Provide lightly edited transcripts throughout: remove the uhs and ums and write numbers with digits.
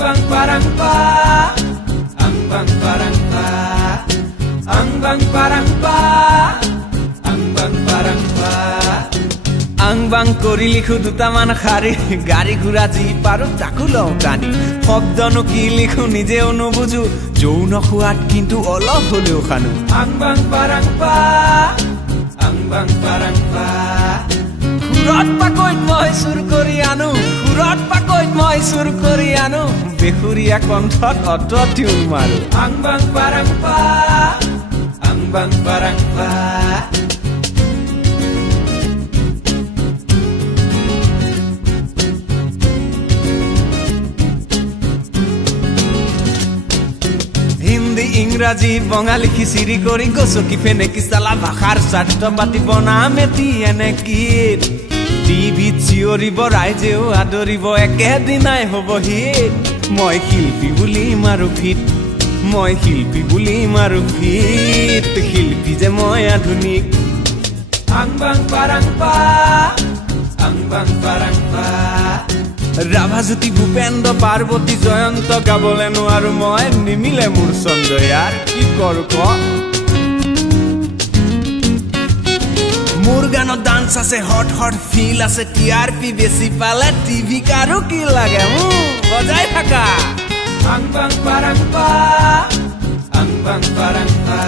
bang parang pa, ang bang parang pa, ang bang parang pa, ang bang parang pa. Ang bang কৰি লিখো দুটামান শাৰী গাড়ী ঘোঁৰা যি পাৰো তাকো লওঁ টানি শব্দনো কি লিখো নিজেও নুবুজো যৌন খোৱাত কিন্তু অলপ হলেও খানো আং বাং পাৰাং পা আং বাং পাৰাং পা সুৰত পাকৈত মই চুৰ কৰি আনো সুৰত পাকৈত মই চুৰ কৰি আনো বেহুৰীয়া কণ্ঠত অট টিউন মাৰো আং বাং পাৰাং পা আং বাং পাৰাং পা হিন্দি ইংৰাজী বঙালী খিচিৰি কৰি গছকি ফেনেকি চালা ভাষাৰ স্বাৰ্থ পাতিব নাম এটি এনেকি টিভিত চিঞৰিব ৰাইজেও আদৰিব একেদিনাই হ'ব হিট মই শিল্পী বুলি মাৰো ফিট মই শিল্পী বুলি মাৰো ফিট শিল্পী যে মই আধুনিক আং বাং পাৰাং পা আং বাং পাৰাং পা ৰাভাজ্যোতি ভূপেন্দ্ৰ পাৰ্বতী জয়ন্ত গাবলে নোৱাৰো মই নিমিলে মোৰ ছন্দ ইয়াৰ কি কৰো ক মোৰ গানত ডান্স আছে হট হট ফিল আছে টিআৰপি বেছি পালে টিভি কাৰো কি লাগে বজাই থাকা আং বাং পাৰাং পা আং বাং পাৰাং পা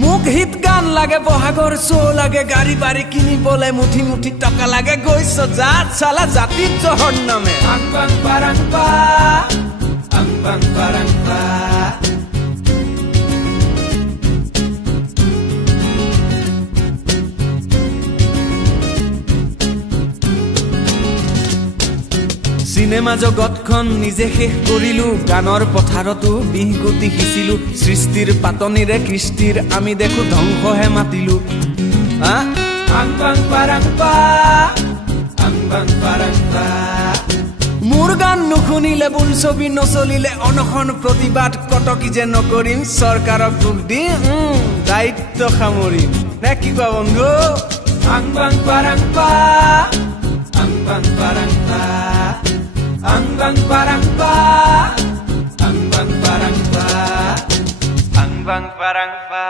মোক হিট গান লাগে বহাগৰ শো লাগে গাড়ী বাড়ী কিনিবলে মুঠি মুঠি টকা লাগে গৈছ জাত চালা জাতিত জহৰ নামে আং বাং পাৰাং পা আং বাং পাৰাং পা চিনেমা জগতখন নিজে শেষ কৰিলো গানৰ পথাৰতো বিহগুটি সিঁচিলো সৃষ্টিৰ পাতনিৰে কৃষ্টিৰ আমি দেখো ধ্বংসহে মাতিলো আং বাং পাৰাং পা আং বাং পাৰাং পা মোৰ গান নুশুনিলে বোলছবি নচলিলে অনশন প্ৰতিবাদ কটকি যে নকৰিম চৰকাৰক দুখ দি দায়িত্ব সামৰিম নে কি কোৱা বন্ধু আং বাং পাৰাং পা আং বাং পাৰাং পা ang bang parang pa ang bang parang pa ang bang parang pa